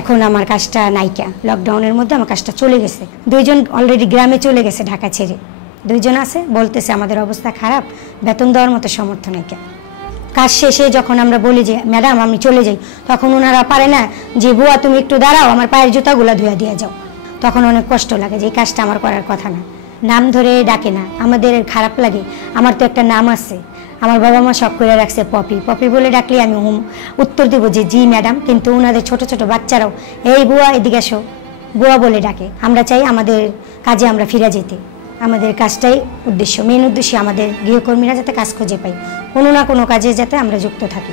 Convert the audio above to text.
এখন আমার কাজটা নাইকা, লকডাউনের মধ্যে আমার কাজটা চলে গেছে। 2 জন অলরেডি গ্রামে চলে গেছে ঢাকা ছেড়ে, 2 জন আছে, বলতেছে আমাদের অবস্থা খারাপ, বেতন দেওয়ার মতো সামর্থ্য নেই। কাজ শেষে যখন আমরা বলি যে ম্যাডাম আমি চলে যাই, তখন ওনারা পারে না যে বুয়া তুমি একটু দাঁড়াও, আমার পায়ের জুতাগুলো ধুয়ে দিয়ে যাও। তখন অনেক কষ্ট লাগে যে এই কাজটা আমার করার কথা না। নাম ধরে ডাকে না, আমাদের খারাপ লাগে। আমার তো একটা নাম আছে, আমার বাবা মা শখ করে রাখছে পপি, পপি বলে ডাকলে আমি উত্তর দেবো যে জি ম্যাডাম, কিন্তু ওনাদের ছোট ছোট বাচ্চারাও এই বুয়া এদিকে আসো বুয়া বলে ডাকে। আমরা চাই আমাদের কাজে আমরা ফিরে যেতে, আমাদের কাজটাই উদ্দেশ্য, মেন উদ্দেশ্য আমাদের গৃহকর্মীরা যাতে কাজ খুঁজে পাই, কোনো না কোনো কাজে যাতে আমরা যুক্ত থাকি।